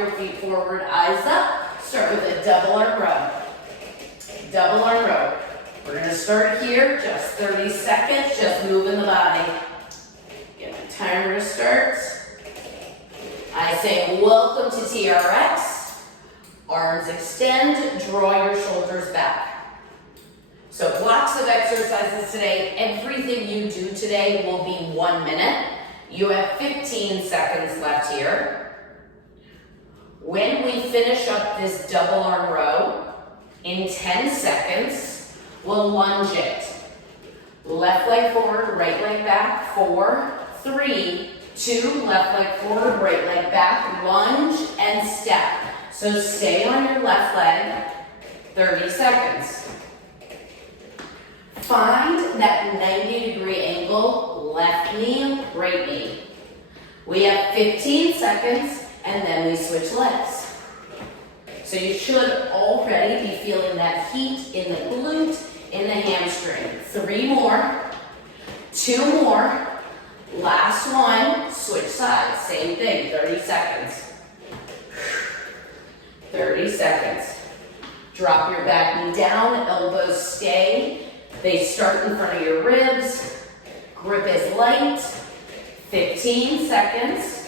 your feet forward, eyes up. Start with a double arm row. Double arm row. We're gonna start here, just 30 seconds, just moving the body. Get my timer to start. I say welcome to TRX. Arms extend, draw your shoulders back. So blocks of exercises today. Everything you do today will be 1 minute. You have 15 seconds left here. When we finish up this double arm row, in 10 seconds, we'll lunge it. Left leg forward, right leg back, 4, 3, 2, left leg forward, right leg back, lunge and step. So stay on your left leg, 30 seconds. Find that 90-degree angle, left knee, right knee. We have 15 seconds and then we switch legs. So you should already be feeling that heat in the glute, in the hamstring. 3 more, 2 more, last one, switch sides, same thing, 30 seconds. 30 seconds. Drop your back knee down, elbows stay. They start in front of your ribs. Grip is light. 15 seconds.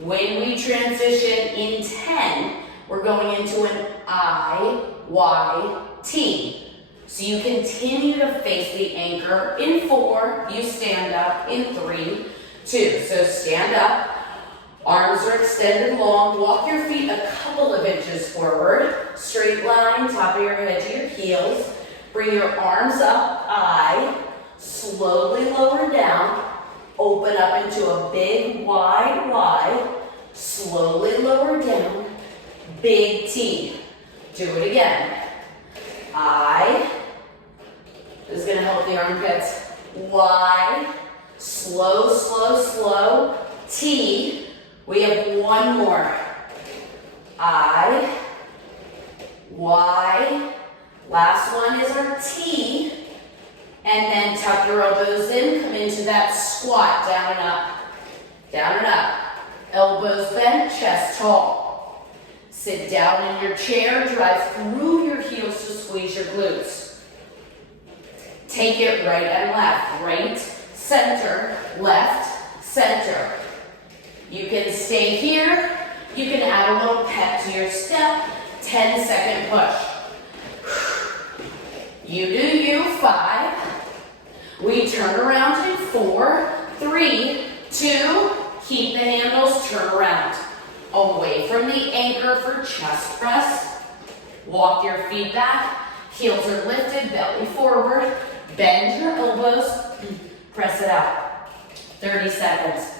When we transition in 10, we're going into an IYT. So you continue to face the anchor. In 4, you stand up. In 3, 2. So stand up. Arms are extended long. Walk your feet a couple of inches forward. Straight line, top of your head to your heels. Bring your arms up, I. Slowly lower down. Open up into a big, wide Y. Slowly lower down. Big T. Do it again. I. This is going to help the armpits. Y. Slow, slow, slow. T. We have 1 more. I. Y. Last one is our T. And then tuck your elbows in, come into that squat, down and up. Down and up. Elbows bent, chest tall. Sit down in your chair, drive through your heels to squeeze your glutes. Take it right and left. Right, center, left, center. You can stay here. You can add a little pep to your step. 10-second push. You do you, 5. We turn around in 4, 3, 2, keep the handles, turn around. Away from the anchor for chest press. Walk your feet back, heels are lifted, belly forward. Bend your elbows, press it out. 30 seconds.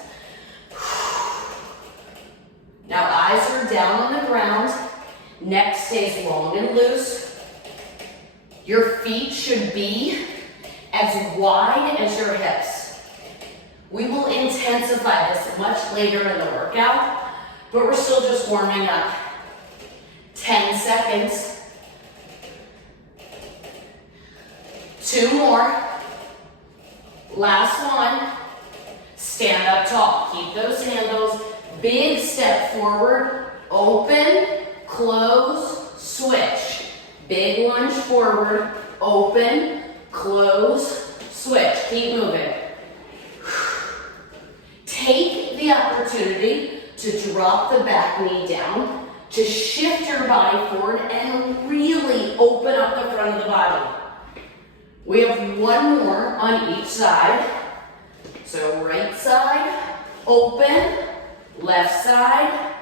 Now eyes are down on the ground, neck stays long and loose. Your feet should be as wide as your hips. We will intensify this much later in the workout, but we're still just warming up. 10 seconds. 2 more. Last one. Stand up tall. Keep those handles. Big step forward. Open, close, switch. Big lunge forward, open, close, switch. Keep moving. Take the opportunity to drop the back knee down, to shift your body forward and really open up the front of the body. We have 1 more on each side. So right side, open, left side,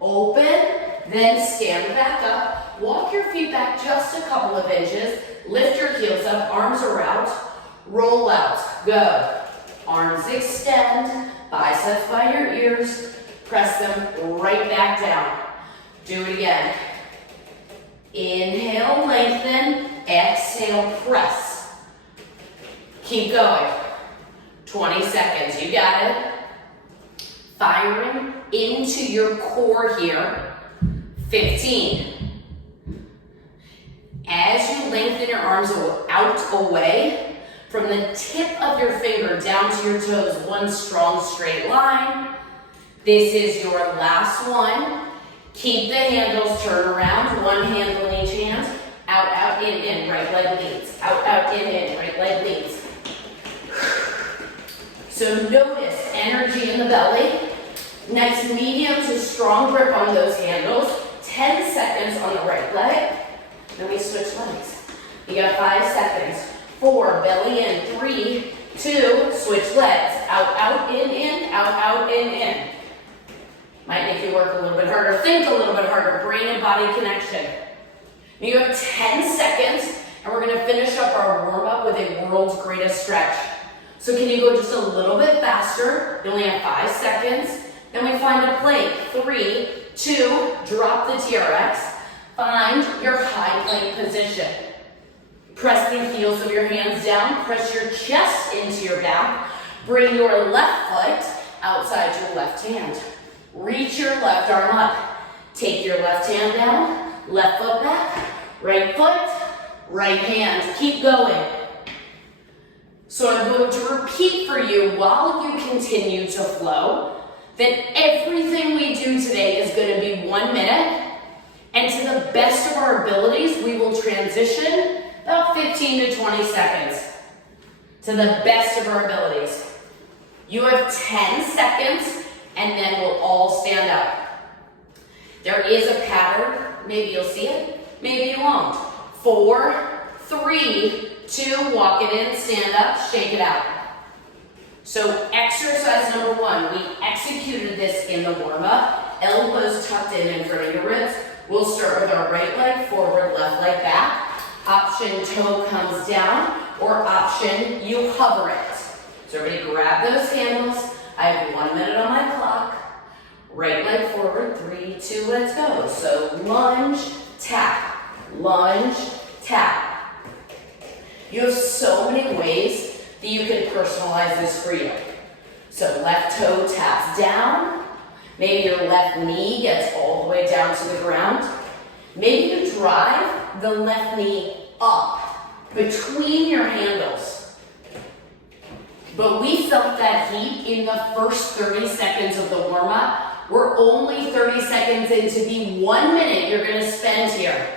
open, then stand back up. Walk your feet back just a couple of inches. Lift your heels up, arms are out. Roll out, go. Arms extend, biceps by your ears. Press them right back down. Do it again. Inhale, lengthen. Exhale, press. Keep going. 20 seconds, you got it. Firing into your core here. 15. As you lengthen your arms out away, from the tip of your finger down to your toes, one strong straight line. This is your last one. Keep the handles, turn around, one handle in each hand. Out, out, in, right leg leads. Out, out, in, right leg leads. So notice energy in the belly. Nice medium to strong grip on those handles. 10 seconds on the right leg. Then we switch legs. You got 5 seconds. 4, belly in. 3, 2, switch legs. Out, out, in, out, out, in. Might make you work a little bit harder. Think a little bit harder. Brain and body connection. You have 10 seconds, and we're gonna finish up our warm-up with a world's greatest stretch. So can you go just a little bit faster? You only have 5 seconds. Then we find a plank. 3, 2, drop the TRX. Find your high plank position. Press the heels of your hands down. Press your chest into your back. Bring your left foot outside your left hand. Reach your left arm up. Take your left hand down. Left foot back. Right foot. Right hand. Keep going. So I'm going to repeat for you while you continue to flow that everything we do today is going to be 1 minute, and to the best of our abilities, we will transition about 15 to 20 seconds. To the best of our abilities. You have 10 seconds, and then we'll all stand up. There is a pattern. Maybe you'll see it, maybe you won't. 4, 3, 2, walk it in, stand up, shake it out. So exercise number 1, we executed this in the warm-up. Elbows tucked in front of your ribs. We'll start with our right leg forward, left leg back. Option toe comes down, or option you hover it. So everybody grab those handles. I have 1 minute on my clock. Right leg forward, 3, 2, let's go. So lunge, tap, lunge, tap. You have so many ways that you can personalize this for you. So left toe taps down. Maybe your left knee gets all the way down to the ground. Maybe you drive the left knee up between your handles. But we felt that heat in the first 30 seconds of the warm-up. We're only 30 seconds into the 1 minute you're gonna spend here.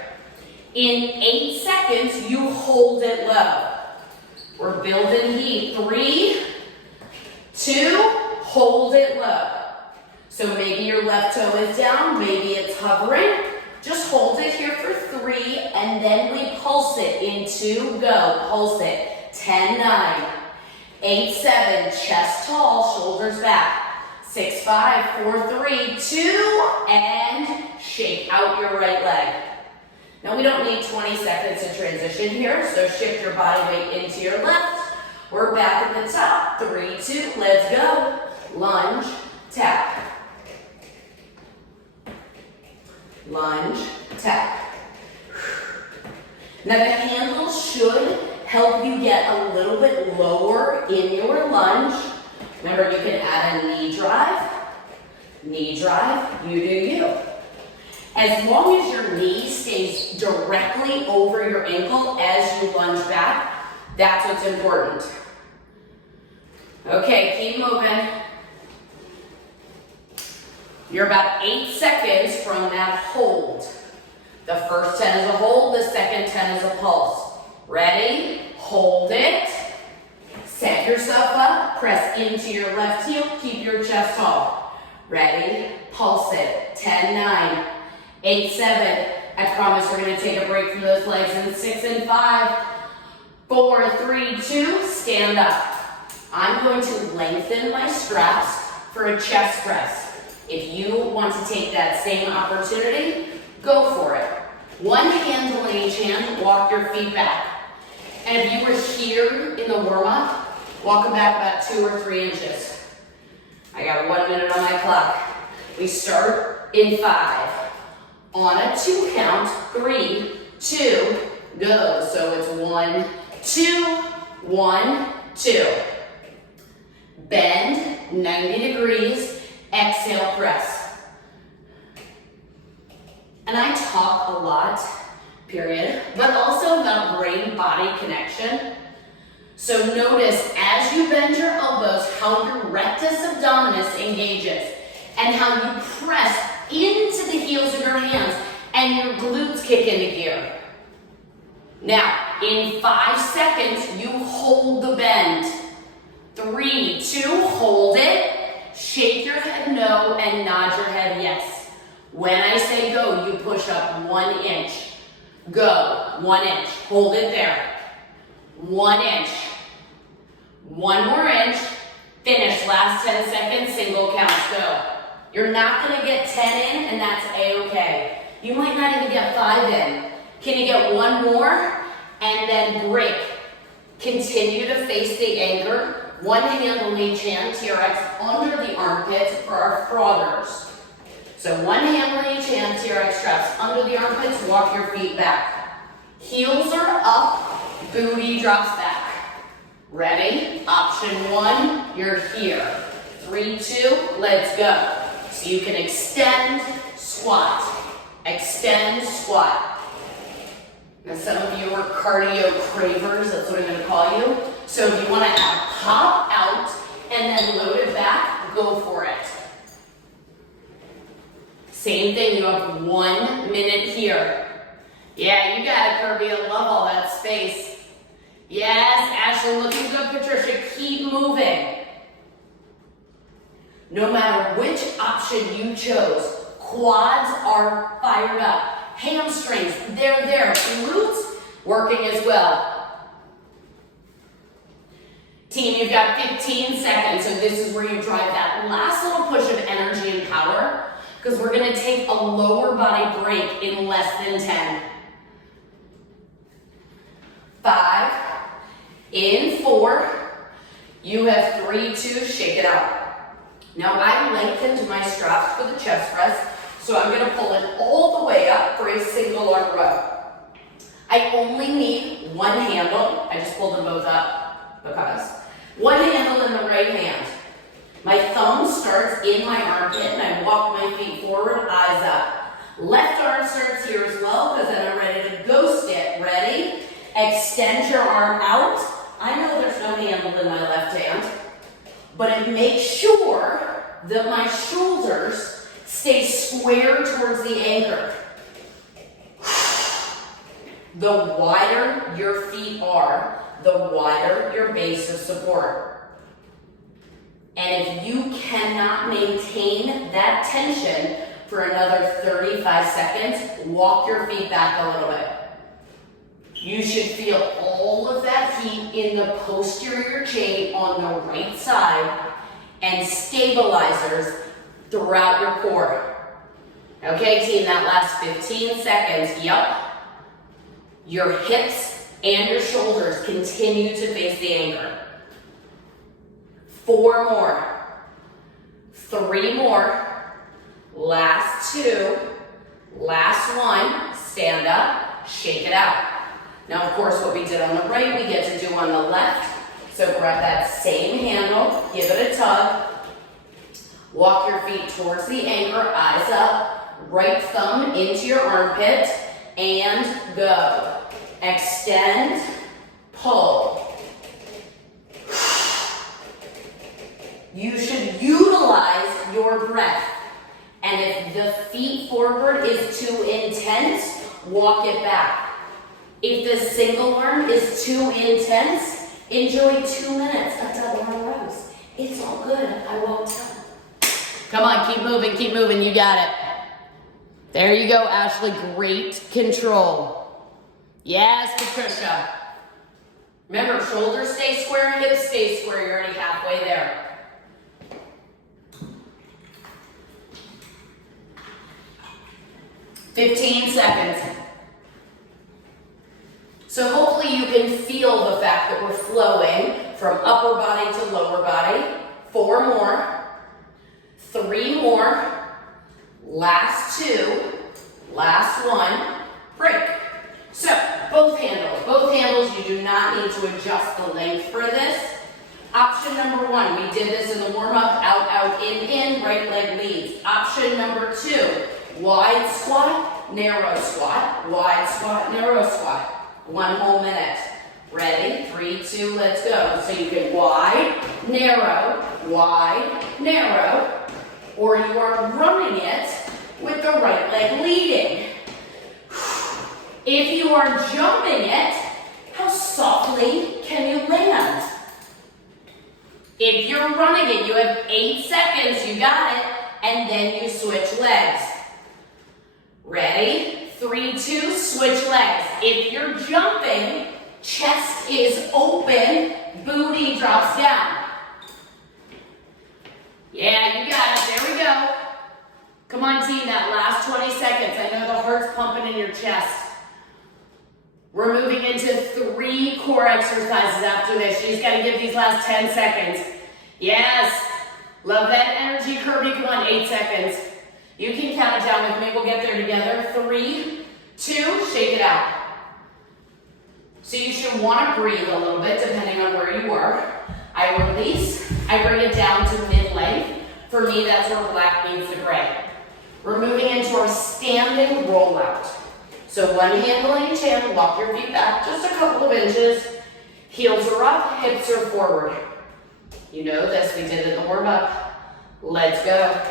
In 8 seconds, you hold it low. We're building heat. 3, 2, hold it low. So maybe your left toe is down, maybe it's hovering. Just hold it here for 3, and then we pulse it in 2, go. Pulse it. 10, 9, 8, 7, chest tall, shoulders back. 6, 5, 4, 3, 2, and shake out your right leg. Now we don't need 20 seconds to transition here, so shift your body weight into your left. We're back at the top. 3, 2, let's go. Lunge, tap. Lunge, tap. Now the handles should help you get a little bit lower in your lunge. Remember, you can add a knee drive, you do you. As long as your knee stays directly over your ankle as you lunge back, that's what's important. Okay, keep moving. You're about 8 seconds from that hold. The first 10 is a hold, the second 10 is a pulse. Ready? Hold it. Set yourself up, press into your left heel, keep your chest tall. Ready? Pulse it. 10, 9, 8, 7. I promise we're gonna take a break from those legs in 6 and 5, 4, 3, 2, stand up. I'm going to lengthen my straps for a chest press. If you want to take that same opportunity, go for it. One handle in each hand, walk your feet back. And if you were here in the warm-up, walk them back about 2 or 3 inches. I got 1 minute on my clock. We start in 5. On a 2 count, 3, 2, go. So it's 1, 2, 1, 2. Bend 90 degrees, exhale, press. And I talk a lot, period, but also about brain-body connection. So notice as you bend your elbows how your rectus abdominis engages. and how you press into the heels of your hands and your glutes kick into gear. Now, in 5 seconds, you hold the bend. 3, 2, hold it. Shake your head no and nod your head yes. When I say go, you push up 1 inch. Go, 1 inch. Hold it there. 1 inch. 1 more inch. Finish. Last 10 seconds, single counts. Go. You're not going to get 10 in, and that's A-okay. You might not even get 5 in. Can you get 1 more? And then break. Continue to face the anchor. 1 hand on each hand, TRX under the armpits for our frothers. So 1 hand on each hand, TRX straps under the armpits, walk your feet back. Heels are up, booty drops back. Ready? Option 1, you're here. 3, 2, let's go. So you can extend, squat. Extend, squat. Now some of you are cardio cravers, that's what I'm going to call you. So if you want to add pop out and then load it back, go for it. Same thing, you have 1 minute here. Yeah, you got it, Kirby. I love all that space. Yes, Ashley, looking good, Patricia. Keep moving. No matter which option you chose, quads are fired up. Hamstrings, they're there. Glutes, working as well. Team, you've got 15 seconds, so this is where you drive that last little push of energy and power, because we're going to take a lower body break in less than 10. 5, in 4, you have 3, 2, shake it out. Now I lengthened my straps for the chest press, so I'm going to pull it all the way up for a single arm row. I only need 1 handle. I just pulled them both up because 1 handle in the right hand. My thumb starts in my armpit and I walk my feet forward, eyes up. Left arm starts here as well because then I'm ready to ghost it. Ready? Extend your arm out. I know there's no handle in my left hand, but it makes sure that my shoulders stay square towards the anchor. The wider your feet are, the wider your base of support. And if you cannot maintain that tension for another 35 seconds, walk your feet back a little bit. You should feel all of that heat in the posterior chain on the right side and stabilizers throughout your core. Okay, team, that last 15 seconds, yep. Your hips and your shoulders continue to face the anchor. 4 more. 3 more. Last 2. Last 1. Stand up, shake it out. Now, of course, what we did on the right, we get to do on the left. So grab that same handle, give it a tug. Walk your feet towards the anchor, eyes up. Right thumb into your armpit, and go. Extend, pull. You should utilize your breath. And if the feet forward is too intense, walk it back. If the single arm is too intense, enjoy 2 minutes of double arm rows. It's all good, I won't tell. Come on, keep moving, you got it. There you go, Ashley, great control. Yes, Patricia. Remember, shoulders stay square, hips stay square, you're already halfway there. "15 seconds. So hopefully you can feel the fact that we're flowing from upper body to lower body. 4 more. 3 more. Last 2. Last 1. Break. So both handles, you do not need to adjust the length for this. Option number 1, we did this in the warm-up, out, out, in, right leg leads. Option number 2, wide squat, narrow squat, wide squat, narrow squat. 1 whole minute. Ready? 3, 2, let's go. So you can wide, narrow, or you are running it with the right leg leading. If you are jumping it, how softly can you land? If you're running it, you have 8 seconds, you got it, and then you switch legs. Ready? 3, 2, switch legs. If you're jumping, chest is open, booty drops down. Yeah, you got it, there we go. Come on team, that last 20 seconds. I know the heart's pumping in your chest. We're moving into 3 core exercises after this. You just gotta give these last 10 seconds. Yes, love that energy, Kirby. Come on, 8 seconds. You can count it down with me. We'll get there together. 3, 2, shake it out. So you should wanna breathe a little bit depending on where you are. I release, I bring it down to mid-length. For me, that's where black meets the gray. We're moving into our standing rollout. So one hand on each hand, walk your feet back just a couple of inches. Heels are up, hips are forward. You know this, we did it in the warm-up. Let's go.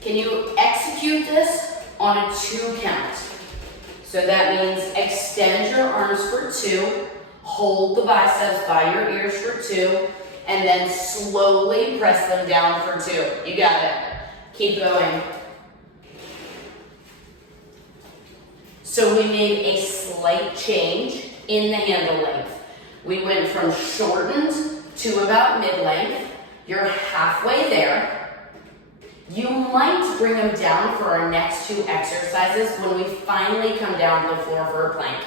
Can you execute this on a 2 count? So that means extend your arms for 2, hold the biceps by your ears for 2, and then slowly press them down for 2. You got it. Keep going. So we made a slight change in the handle length. We went from shortened to about mid-length. You're halfway there. You might bring them down for our next 2 exercises when we finally come down to the floor for a plank.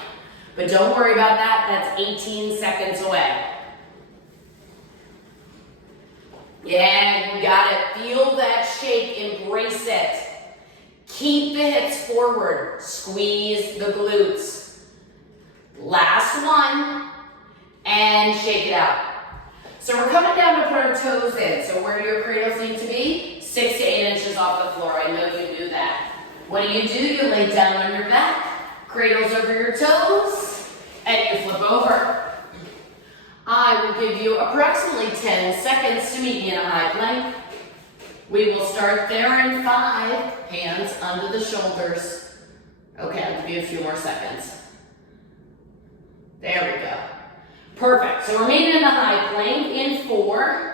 But don't worry about that, that's 18 seconds away. Yeah, you got it. Feel that shake, embrace it. Keep the hips forward, squeeze the glutes. Last one, and shake it out. So we're coming down to put our toes in. So where do your cradles need to be? 6 to 8 inches off the floor. I know you do that. What do? You lay down on your back, cradles over your toes, and you flip over. I will give you approximately 10 seconds to meet me in a high plank. We will start there in 5, hands under the shoulders. Okay, I'll give you a few more seconds. There we go. Perfect, so we're meeting in a high plank in 4,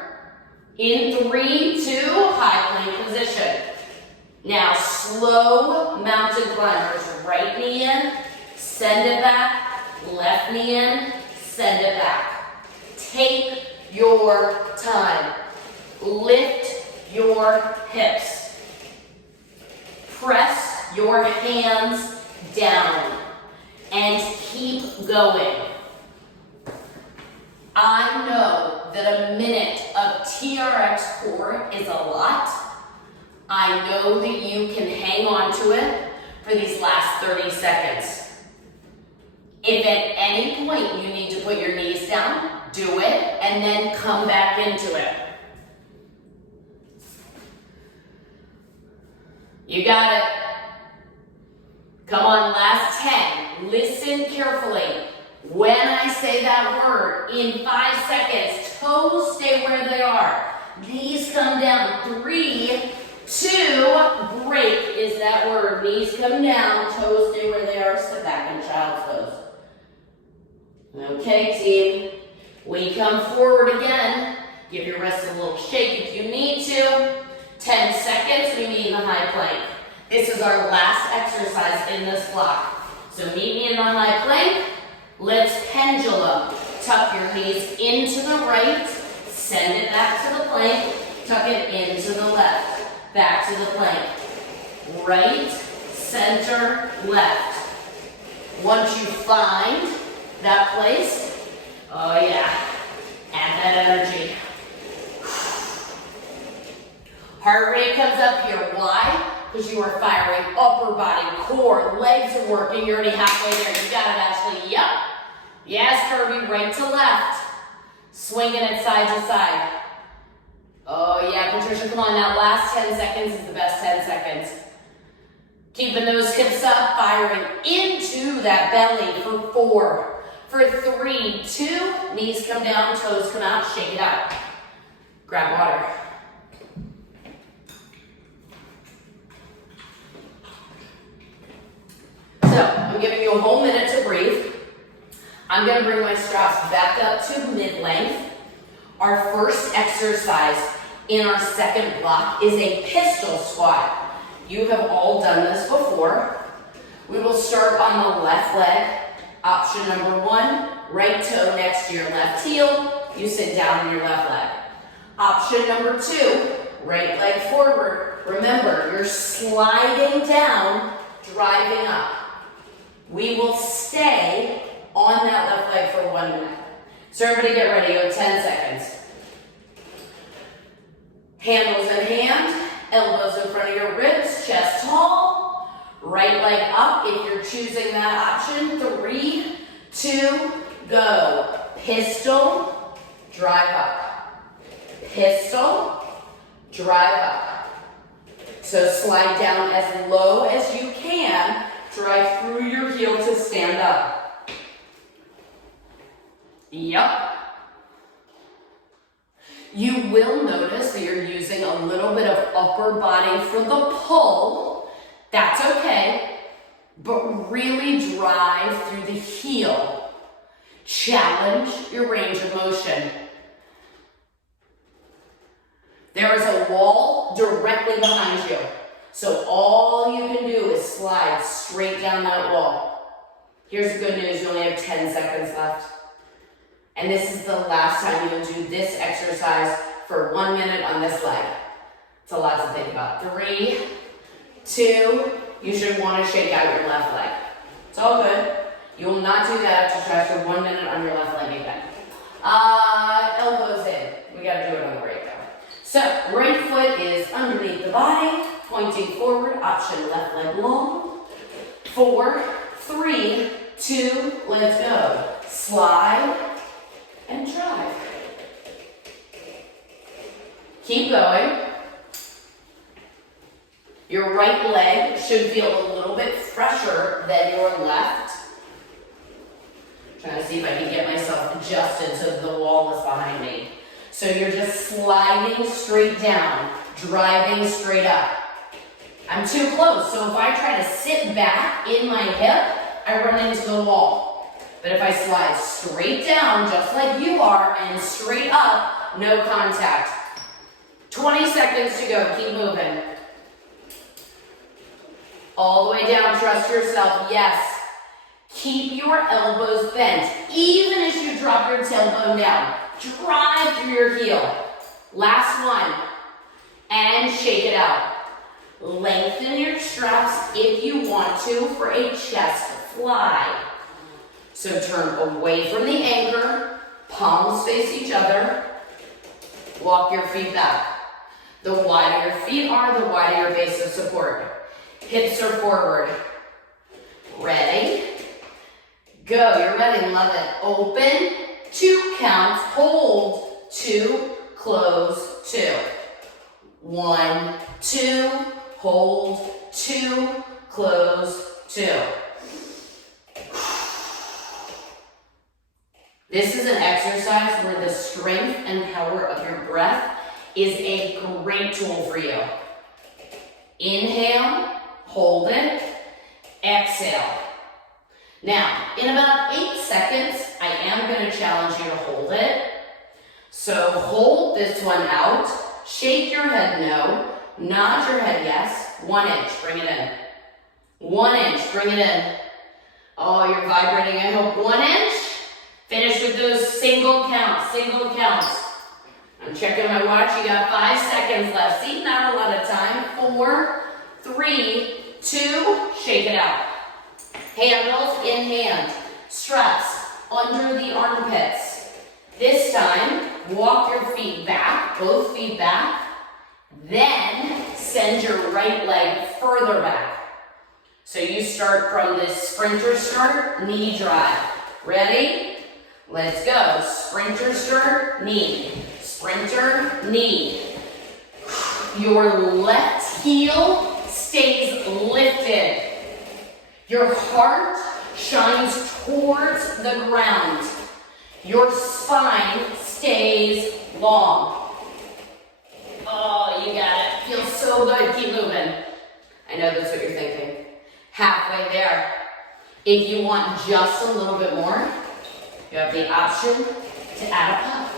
in 3, 2, high plank position. Now slow mountain climbers, right knee in, send it back, left knee in, send it back. Take your time. Lift your hips. Press your hands down and keep going. I know that a minute of TRX core is a lot. I know that you can hang on to it for these last 30 seconds. If at any point you need to put your knees down, do it and then come back into it. You got it. Come on, last 10. Listen carefully. When I say that word, in 5 seconds, toes stay where they are. Knees come down. 3, 2, break is that word. Knees come down, toes stay where they are. Step back in child's pose. Okay, team. We come forward again. Give your wrists a little shake if you need to. 10 seconds, we meet in the high plank. This is our last exercise in this block. So meet me in the high plank. Let's pendulum. Tuck your knees into the right. Send it back to the plank. Tuck it into the left. Back to the plank. Right, center, left. Once you find that place, oh yeah, add that energy. Heart rate comes up here. Why? Because you are firing upper body, core, legs are working. You're already halfway there. You got it, Ashley. Yep. Yes, Kirby, right to left. Swinging it side to side. Oh yeah, Patricia, come on. That last 10 seconds is the best 10 seconds. Keeping those hips up, firing into that belly for 4. For 3, 2, knees come down, toes come out, shake it out. Grab water. giving you a whole minute to breathe. I'm gonna bring my straps back up to mid-length. Our first exercise in our second block is a pistol squat. You have all done this before. We will start on the left leg. Option number 1, right toe next to your left heel. You sit down on your left leg. Option number 2, right leg forward. Remember, you're sliding down, driving up. We will stay on that left leg for 1 minute. So everybody get ready, you have 10 seconds. Handles in hand, elbows in front of your ribs, chest tall. Right leg up if you're choosing that option. 3, 2, go. Pistol, drive up. Pistol, drive up. So slide down as low as you can. Drive through your heel to stand up. Yep. You will notice that you're using a little bit of upper body for the pull. That's okay, but really drive through the heel. Challenge your range of motion. There is a wall directly behind you, so all you can do is slide straight down that wall. Here's the good news, you only have 10 seconds left. And this is the last time you will do this exercise for 1 minute on this leg. It's a lot to think about. 3, 2, you should want to shake out your left leg. It's all good. You will not do that exercise for 1 minute on your left leg again. Elbows in. We got to do it on the right though. So, right foot is underneath the body, pointing forward, option left leg long. 4, 3, 2, let's go. Slide and drive. Keep going. Your right leg should feel a little bit fresher than your left. Trying to see if I can get myself adjusted so the wall is behind me. So you're just sliding straight down, driving straight up. I'm too close, so if I try to sit back in my hip, I run into the wall. But if I slide straight down, just like you are, and straight up, no contact. 20 seconds to go, keep moving. All the way down, trust yourself, yes. Keep your elbows bent, even as you drop your tailbone down. Drive through your heel. Last one, and shake it out. Lengthen your straps if you want to for a chest fly. So turn away from the anchor, palms face each other, walk your feet back. The wider your feet are, the wider your base of support. Hips are forward. Ready? Go, you're ready, love it. Open, 2 counts, hold, 2, close, 2. 1, 2, hold, 2, close, 2. This is an exercise where the strength and power of your breath is a great tool for you. Inhale, hold it, exhale. Now, in about 8 seconds, I am going to challenge you to hold it. So hold this one out, shake your head no, nod your head yes, 1 inch, bring it in. 1 inch, bring it in. Oh, you're vibrating, I hope. 1 inch. Finish with those single counts, single counts. I'm checking my watch, you got 5 seconds left. See, not a lot of time. 4, 3, 2, shake it out. Handles in hand, straps under the armpits. This time, walk your feet back, both feet back, then send your right leg further back. So you start from this sprinter start, knee drive. Ready? Let's go. Sprinter start, knee. Sprinter, knee. Your left heel stays lifted. Your heart shines towards the ground. Your spine stays long. Oh, you got it. Feels so good. Keep moving. I know that's what you're thinking. Halfway there. If you want just a little bit more, you have the option to add a pop.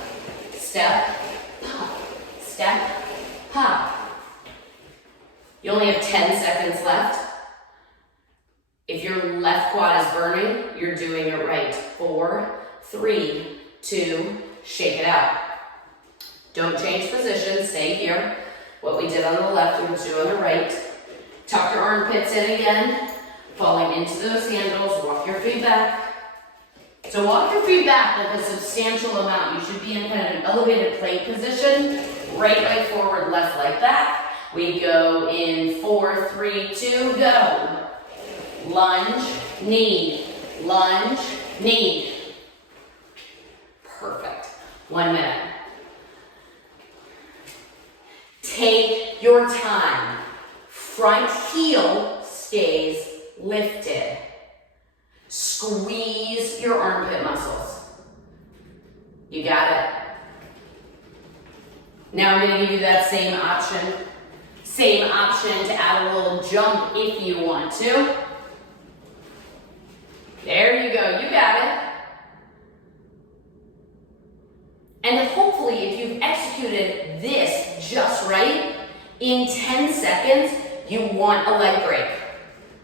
Step, pop, step, pop. You only have 10 seconds left. If your left quad is burning, you're doing it right. 4, 3, 2, shake it out. Don't change position, stay here. What we did on the left, we will do on the right. Tuck your armpits in again, falling into those handles, walk your feet back. So walk your feet back like a substantial amount. You should be in kind of an elevated plank position. Right leg forward, left leg back. We go in 4, 3, 2, go. Lunge, knee, lunge, knee. Perfect. 1 minute. Take your time. Front heel stays lifted. Squeeze your armpit muscles. You got it. Now I'm going to give you that same option. Same option to add a little jump if you want to. There you go, you got it. And hopefully if you've executed this just right, in 10 seconds, you want a leg break.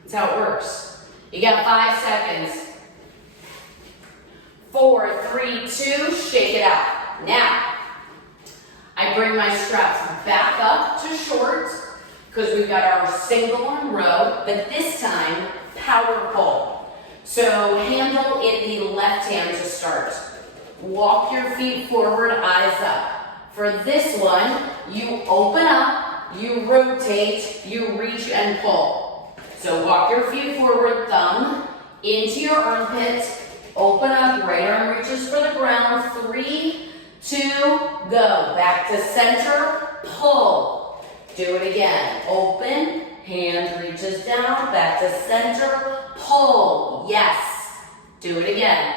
That's how it works. You got 5 seconds. 4, 3, 2, shake it out. Now, I bring my straps back up to short because we've got our single arm row, but this time, power pull. So handle in the left hand to start. Walk your feet forward, eyes up. For this one, you open up, you rotate, you reach and pull. So walk your feet forward, thumb into your armpit, open up, right arm reaches for the ground. 3, 2, go. Back to center, pull. Do it again. Open, hand reaches down, back to center, pull. Yes. Do it again.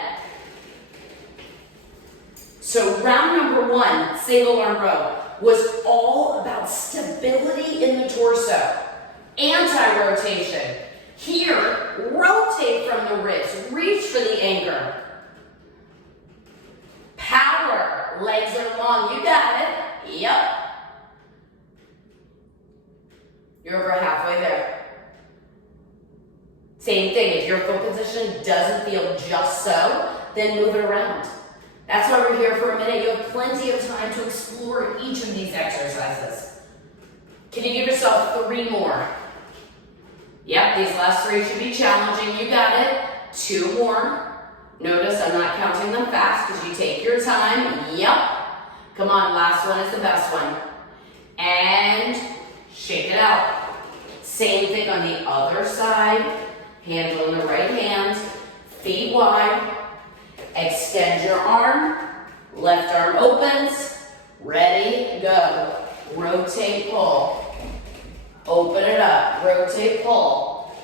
So round number 1, single arm row, was all about stability in the torso. Anti-rotation. Here, rotate from the ribs, reach for the anchor. Power, legs are long, you got it. Yep. You're over halfway there. Same thing, if your foot position doesn't feel just so, then move it around. That's why we're here for a minute. You have plenty of time to explore each of these exercises. Can you give yourself 3 more? Yep, these last 3 should be challenging. You got it. 2 more. Notice I'm not counting them fast because you take your time. Yep. Come on, last one is the best one. And shake it out. Same thing on the other side. Handle in the right hand. Feet wide. Extend your arm. Left arm opens. Ready, go. Rotate, pull. Open it up. Rotate, pull.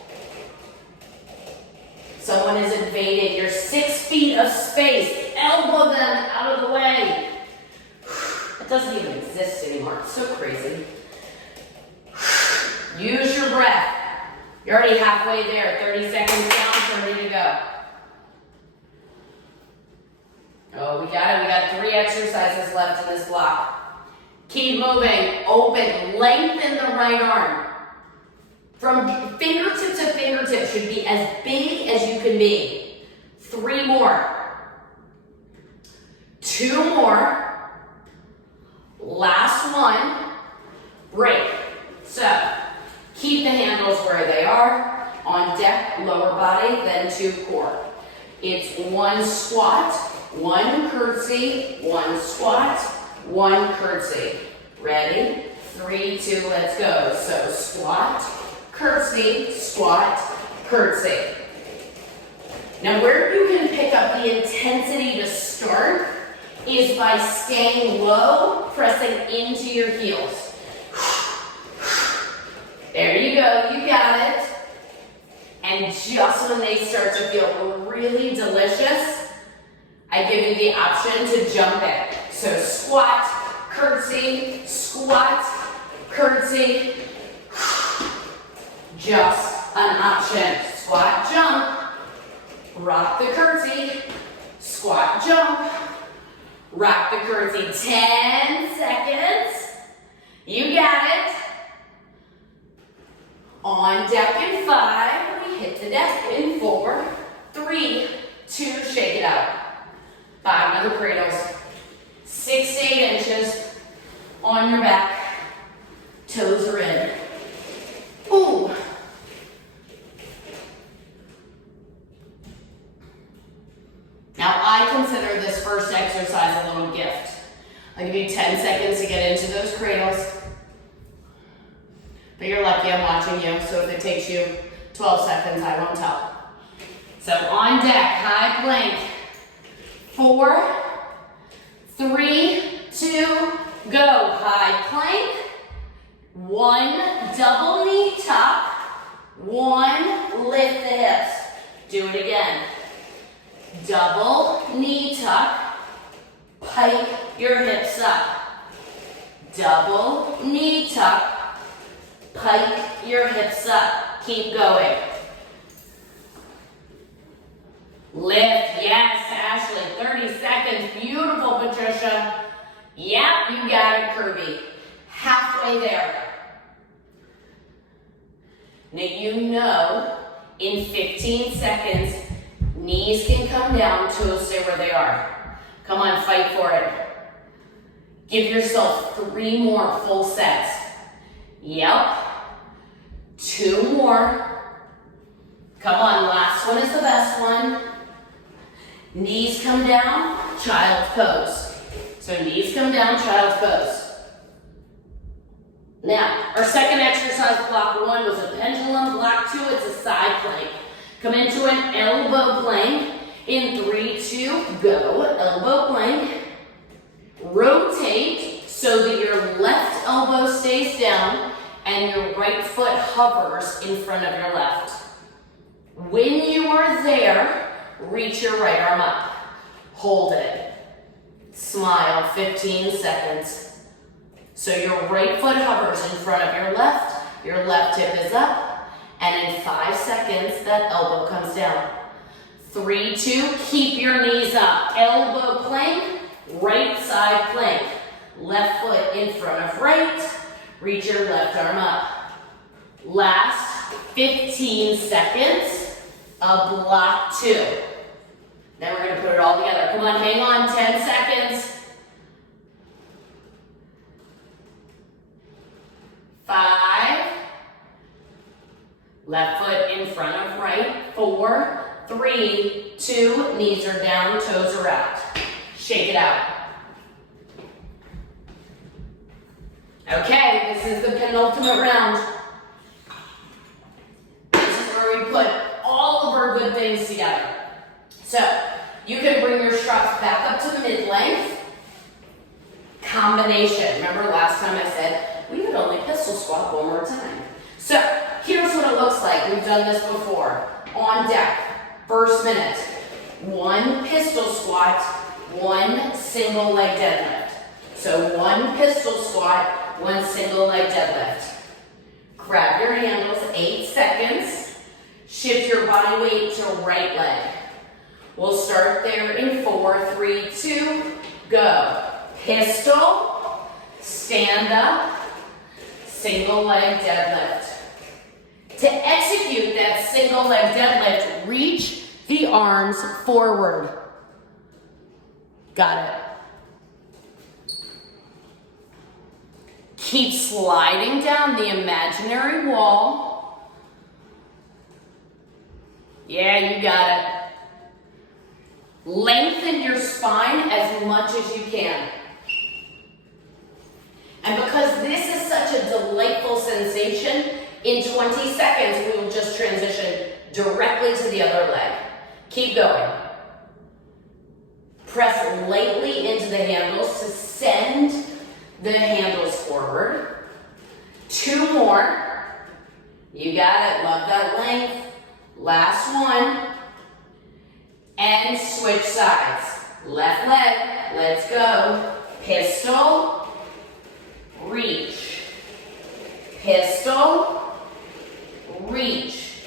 Someone has invaded your 6 feet of space. Elbow them out of the way. It doesn't even exist anymore. It's so crazy. Use your breath. You're already halfway there. 30 seconds down, 30 to go. Oh, we got it. We got 3 exercises left in this block. Keep moving. Open. Lengthen the right arm. From fingertip to fingertip should be as big as you can be. 3 more. 2 more. Last one. Break. So, keep the handles where they are. On deck, lower body, then to core. It's 1 squat, 1 curtsy, 1 squat, 1 curtsy. Ready? 3, 2, let's go. So squat, curtsy, squat, curtsy. Now where you can pick up the intensity to start is by staying low, pressing into your heels. There you go, you got it. And just when they start to feel really delicious, I give you the option to jump it. So squat, curtsy, squat, curtsy. Just an option. Squat, jump, Rock the curtsy, squat, jump. Rock the curtsy, 10 seconds. You got it. On deck in 5, we hit the deck in 4, 3, 2, shake it out. Bottom of the cradles, 6 to 8 inches on your back, toes are in. Ooh. Now I consider this first exercise a little gift. I'll give you 10 seconds to get into those cradles. But you're lucky I'm watching you, so if it takes you 12 seconds, I won't tell. So on deck, high plank. 4, 3, 2, go. High plank. 1, double knee tuck. 1, lift the hips. Do it again. Double knee tuck. Pike your hips up. Double knee tuck. Pike your hips up. Keep going. Lift. Yes, Ashley. 30 seconds. Beautiful, Patricia. Yep, you got it, Kirby. Halfway there. Now you know in 15 seconds, knees can come down, toes stay where they are. Come on, fight for it. Give yourself 3 more full sets. Yep. 2 more. Come on, last one is the best one. Knees come down, child's pose. So knees come down, child's pose. Now, our second exercise, block 1, was a pendulum. Block 2, it's a side plank. Come into an elbow plank. In 3, 2, go. Elbow plank. Rotate so that your left elbow stays down and your right foot hovers in front of your left. When you are there, reach your right arm up. Hold it. Smile, 15 seconds. So your right foot hovers in front of your left hip is up, and in 5 seconds, that elbow comes down. 3, 2, keep your knees up. Elbow plank, right side plank. Left foot in front of right, reach your left arm up. Last 15 seconds of block 2. Then we're gonna put it all together. Come on, hang on, 10 seconds. 5, left foot in front of right. 4, 3, 2, knees are down, toes are out. Shake it out. Okay, this is the penultimate round. This is where we put all of our good things together. So, you can bring your straps back up to the mid-length. Combination. Remember last time I said, we would only pistol squat one more time. So, here's what it looks like. We've done this before. On deck, first minute. 1 pistol squat, 1 single leg deadlift. So 1 pistol squat, 1 single leg deadlift. Grab your handles, 8 seconds. Shift your body weight to right leg. We'll start there in 4, 3, 2, go. Pistol, stand up, single leg deadlift. To execute that single leg deadlift, reach the arms forward. Got it. Keep sliding down the imaginary wall. Yeah, you got it. Lengthen your spine as much as you can. And because this is such a delightful sensation, in 20 seconds we will just transition directly to the other leg. Keep going. Press lightly into the handles to send the handles forward. 2 more. You got it. Love that length. Last one. And switch sides. Left leg. Let's go. Pistol. Reach. Pistol. Reach.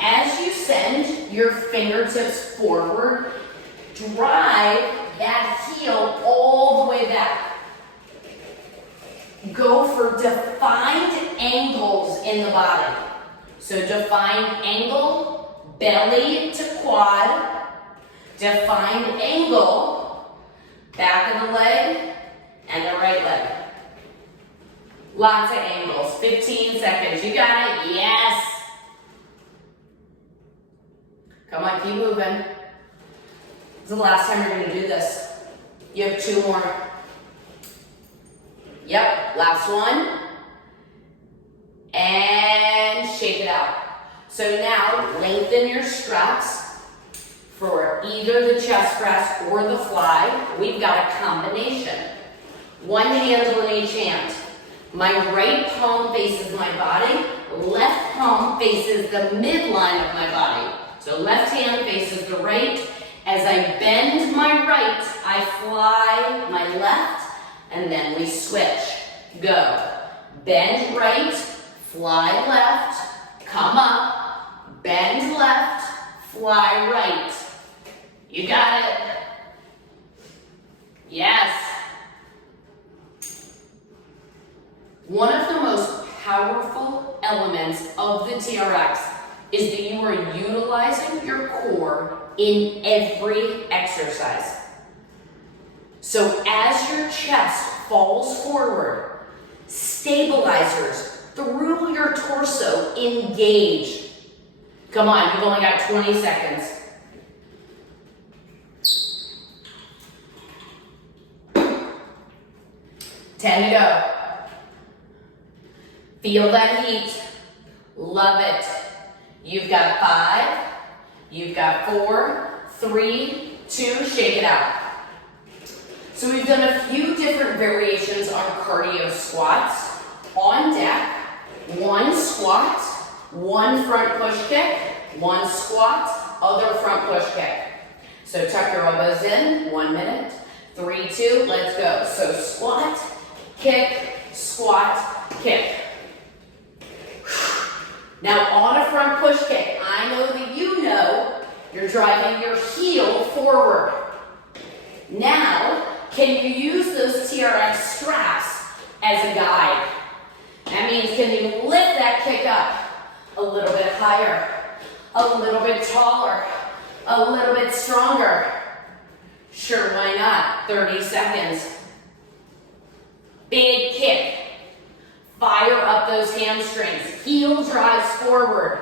As you extend your fingertips forward. Drive that heel all the way back. Go for defined angles in the body. So defined angle, belly to quad. Defined angle, back of the leg and the right leg. Lots of angles, 15 seconds. You got it? Yes. Come on, keep moving. This is the last time you're gonna do this. You have 2 more. Yep, last one. And shake it out. So now, lengthen your straps for either the chest press or the fly. We've got a combination. One handle in each hand. My right palm faces my body, left palm faces the midline of my body. So left hand faces the right. As I bend my right, I fly my left, and then we switch. Go. Bend right, fly left, come up, bend left, fly right. You got it. Yes. One of the most powerful elements of the TRX is that you are utilizing your core in every exercise. So as your chest falls forward, stabilizers through your torso engage. Come on, you've only got 20 seconds. Ten to go. Feel that heat. Love it. You've got 5. You've got 4, 3, 2. Shake it out. So we've done a few different variations on cardio squats. On deck, 1 squat, 1 front push kick, 1 squat, other front push kick. So tuck your elbows in, 1 minute. 3, 2, let's go. So squat, kick, squat, kick. Now on a front push kick, I know that you know you're driving your heel forward. Now, can you use those TRX straps as a guide? That means can you lift that kick up a little bit higher, a little bit taller, a little bit stronger? Sure, why not? 30 seconds. Big kick. Fire up those hamstrings. Heel drives forward.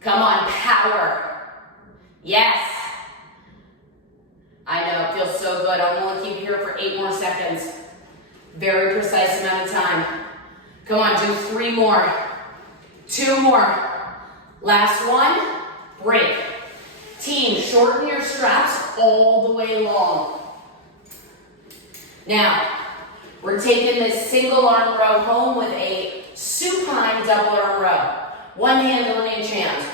Come on, power. Yes. I know, it feels so good. I'm gonna keep you here for 8 more seconds. Very precise amount of time. Come on, do 3 more. 2 more. Last one, break. Team, shorten your straps all the way long. Now, we're taking this single arm row home with a supine double arm row. 1 handle in each hand.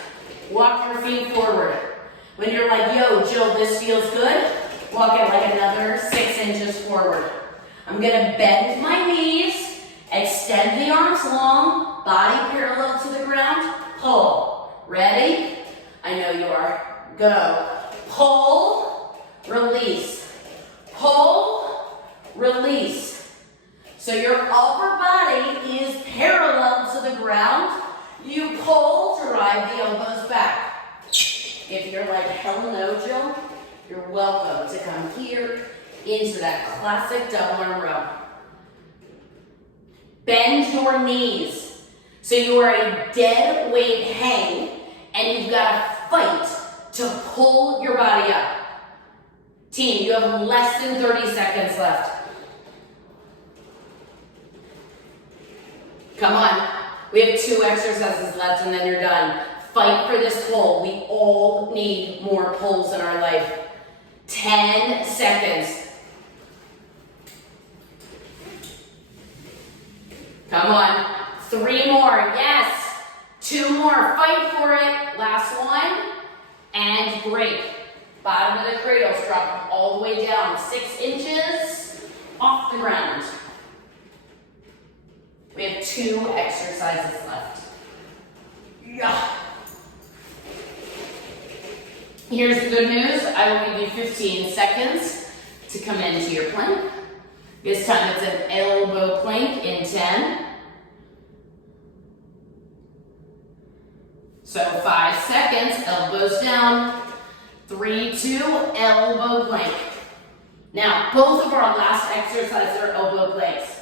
Walk your feet forward. When you're like, yo, Jill, this feels good, walk it like another 6 inches forward. I'm gonna bend my knees, extend the arms long, body parallel to the ground, pull. Ready? I know you are. Go. Pull, release. Pull, release. So your upper body is parallel to the ground. You pull, drive the elbows back. If you're like, hell no, Jill, you're welcome to come here into that classic double arm row. Bend your knees. So you are a dead weight hang, and you've got to fight to pull your body up. Team, you have less than 30 seconds left. Come on. We have 2 exercises left and then you're done. Fight for this pull. We all need more pulls in our life. 10 seconds. Come on. 3 more. Yes. 2 more. Fight for it. Last one. And break. Bottom of the cradle. Drop all the way down. 6 inches off the ground. We have 2 exercises left. Yeah. Here's the good news. I will give you 15 seconds to come into your plank. This time it's an elbow plank in 10. So 5 seconds, elbows down. 3, 2, elbow plank. Now, both of our last exercises are elbow planks.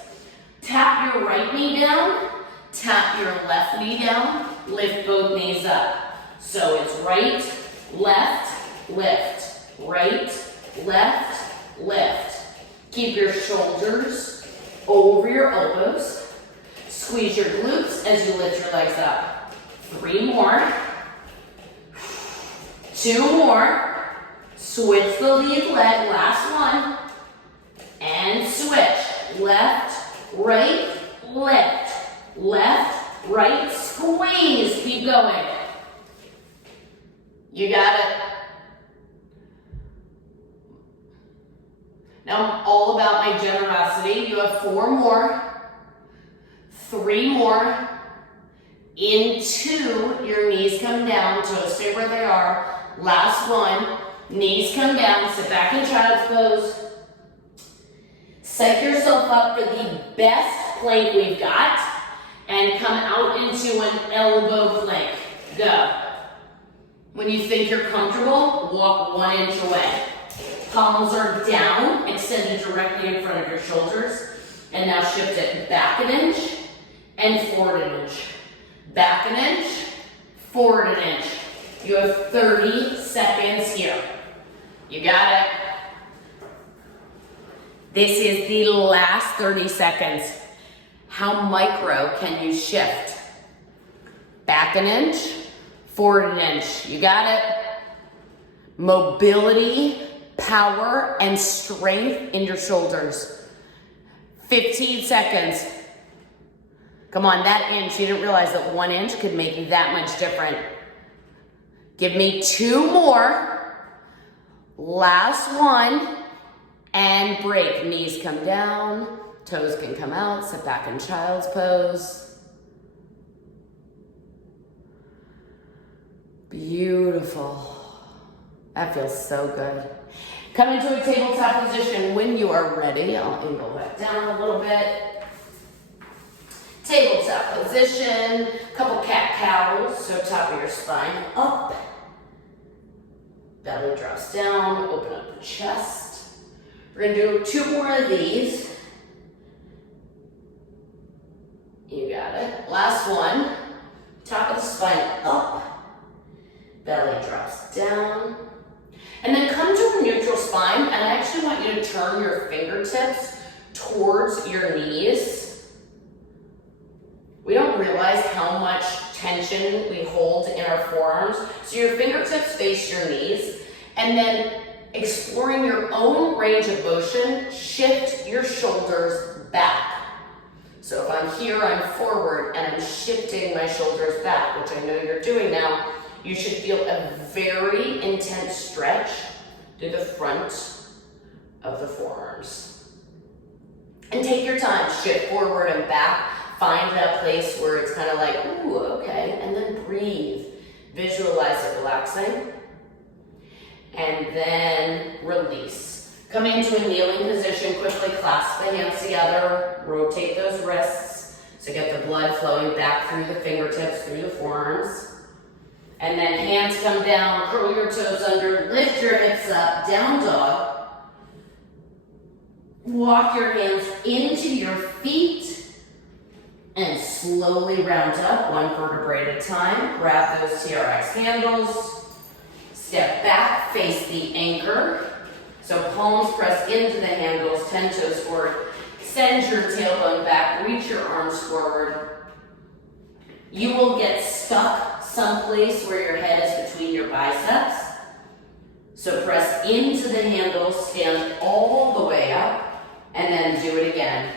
Tap your right knee down, tap your left knee down, lift both knees up. So it's right, left, lift, right, left, lift. Keep your shoulders over your elbows. Squeeze your glutes as you lift your legs up. 3 more. 2 more. Switch the lead leg, last one. And switch. Left, right, lift. Left, right, squeeze. Keep going. You got it. Now I'm all about my generosity. You have 4 more. 3 more. In 2, your knees come down, toes stay where they are. Last one, knees come down, sit back in child's pose. Set yourself up for the best plank we've got and come out into an elbow plank. Go. When you think you're comfortable, walk 1 inch away. Palms are down, extended directly in front of your shoulders. And now shift it back an inch and forward an inch. Back an inch, forward an inch. You have 30 seconds here. You got it. This is the last 30 seconds. How micro can you shift? Back an inch, forward an inch. You got it. Mobility, power, and strength in your shoulders. 15 seconds. Come on, that inch, you didn't realize that 1 inch could make that much different. Give me 2 more. Last one. And break. Knees come down. Toes can come out. Sit back in child's pose. Beautiful. That feels so good. Come into a tabletop position when you are ready. I'll angle back down a little bit. Tabletop position, couple cat-cows, so top of your spine up. Belly drops down, open up the chest. We're gonna do 2 more of these. You got it. Last one, top of the spine up. Belly drops down. And then come to a neutral spine, and I actually want you to turn your fingertips towards your knees. We don't realize how much tension we hold in our forearms. So your fingertips face your knees, and then exploring your own range of motion, shift your shoulders back. So if I'm here, I'm forward, and I'm shifting my shoulders back, which I know you're doing now, you should feel a very intense stretch through the front of the forearms. And take your time, shift forward and back. Find that place where it's kind of like, ooh, okay, and then breathe. Visualize it relaxing. And then release. Come into a kneeling position, quickly clasp the hands together, rotate those wrists, so get the blood flowing back through the fingertips, through the forearms. And then hands come down, curl your toes under, lift your hips up, down dog. Walk your hands into your feet. And slowly round up, 1 vertebrae at a time. Grab those TRX handles. Step back, face the anchor. So palms press into the handles, 10 toes forward. Send your tailbone back, reach your arms forward. You will get stuck someplace where your head is between your biceps. So press into the handles, stand all the way up, and then do it again.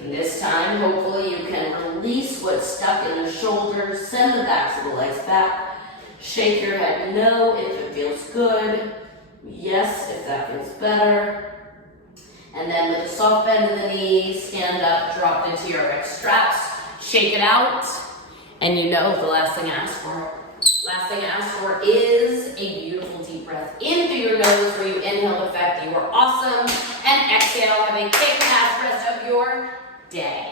And this time, hopefully you can release what's stuck in the shoulders, send the backs of the legs back, shake your head no if it feels good, yes if that feels better. And then with a soft bend in the knees, stand up, drop into your X straps, shake it out, and you know the last thing I asked for Last thing I ask for is a beautiful deep breath in through your nose where you inhale the fact that you are awesome, and exhale, have a kick-ass rest of your day.